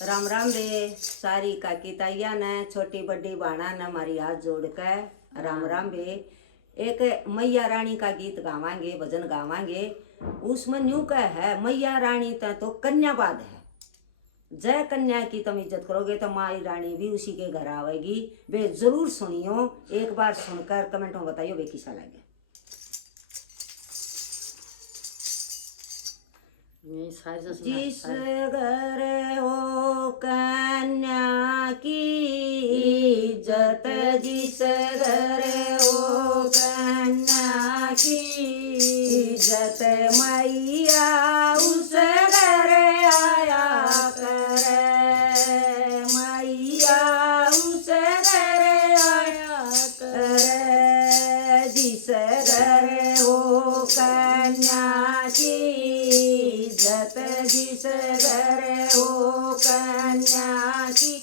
राम राम रे सारी काकी ताइया ने छोटी बड़ी बाणा ने हमारी हाथ जोड़ के राम राम रे। एक मैया रानी का गीत गावांगे, भजन गावांगे। उसमें न्यू का है मैया रानी तो कन्या बाद है। जय कन्या की तुम इज्जत करोगे तो माई रानी भी उसी के घर आवेगी। वे जरूर सुनियो, एक बार सुनकर कमेंट में बताइयो वे कैसा लगे। जिस घर हो कन्या की इज्जत, जिस घर हो कन्या की इज्जत, मैया उस घर आया करे, मैया उस घर आया करे। जिस घर हो कन्या की इज्जत, जिस घर हो कन्या की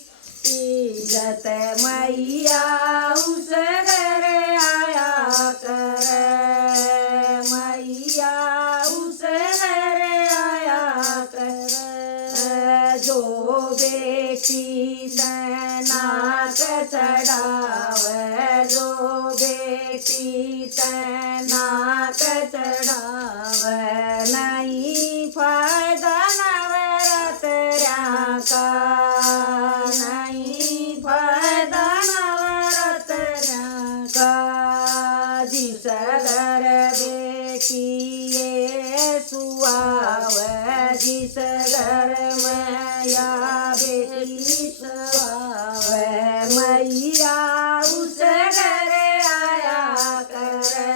इज्जत, मैया उस घर आया करे, मैया उस घर आया करे। जो बेटी नाक चढ़ावे, जो बेटी नाक चढ़ावे, नहीं फायदा नवरात्रा का, नहीं फायदा नवरात्रा का। जिस घर बेटी ये सुहावे, जिस घर में या बेटी सुहावे, मैया उस घर आया करे,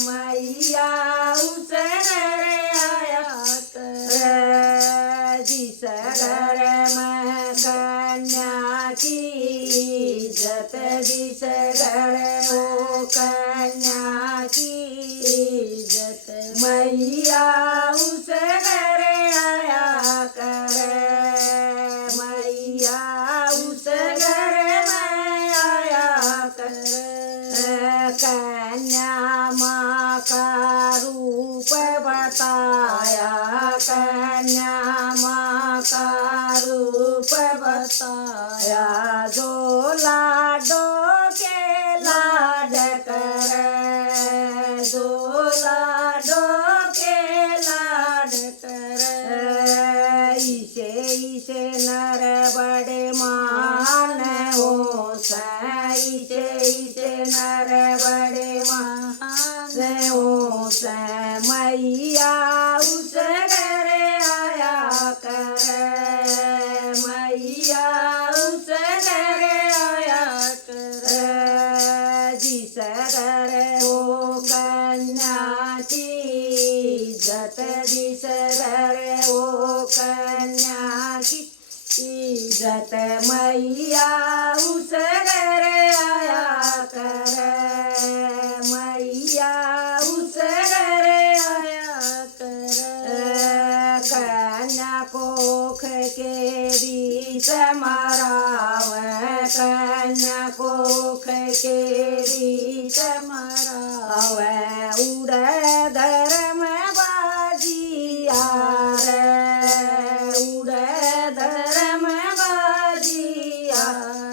मैया उस घर आया करे। जिस घर में कन्या की इज्जत, जिस घर हो कन्या की इज्जत, मैया उस घर आया करे, मैया उस घर में आया करे। कन्या माँ का रूप बताया, कन्या माँ का रूप बताया, जो लाडो के लाड करे, जो लाडो के लाड करे। इसे इसे नर बड़े मान हो से, इसे इसे नर बड़े मान हो से, मैया उस घर आया करे, मैया उस घर आया करे। जिस घर हो कन्या की इज्जत, जिस घर हो कन्या की इज्जत, मैया उस घर आया करे, मैया उस घर आया करे। कन्या कोख के बीच मरावे, कन्या कोख के बीच मरावे, उड़े धर्म बाजिया रे, उड़े धर्म बाजिया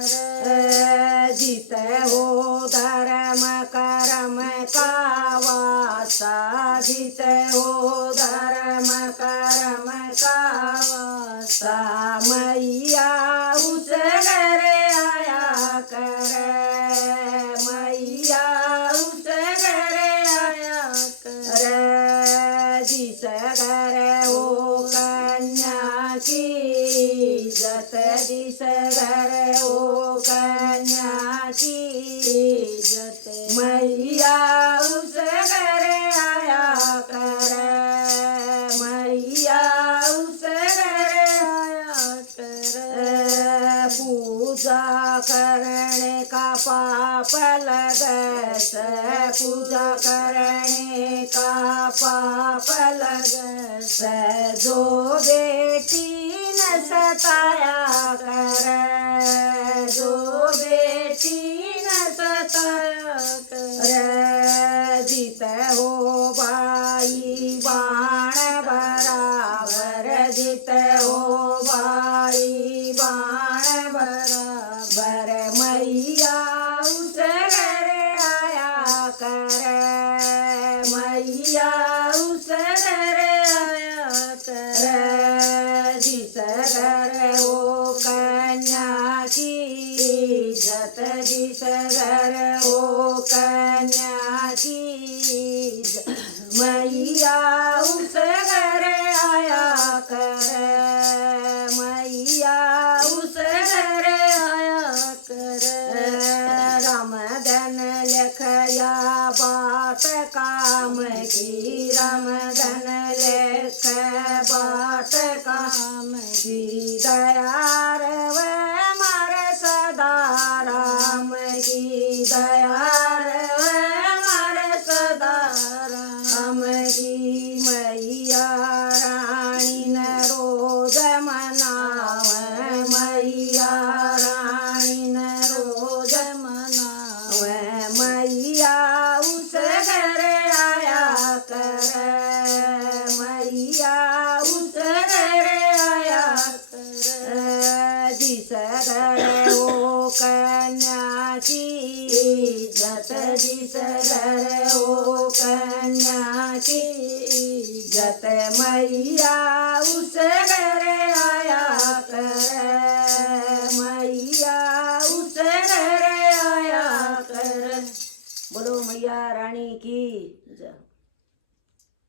रे। जित हो धर्म कर्म का वासा, जित हो धर्म कर्म का वासा, मैया उस घर आया करे, मैया उस घर आया करे। जिस घर हो कन्या की इज्जत, जिस घर हो कन्या की इज्जत, मैया उस घर आया करे, मैया उस घर आया करे। पूजा करने का पाप लगे से, पूजा करने का पाप लगे से, जो बेटी न सताया करे, जो बेटी न सताया करे। जीत हो भाई बाण बराबर, जीत हो भाई राम की दया रवे मारे सदा राम की दया रवे मारे सदा राम की मैया रानी न रोज मनावे मैया रानी न रोज मनावे मैया उस घर आया करे मैया उस घर आया करे जिस घर ओ कन्या की इज्जत जिस घर ओ कन्या की इज्जत मैया उस घर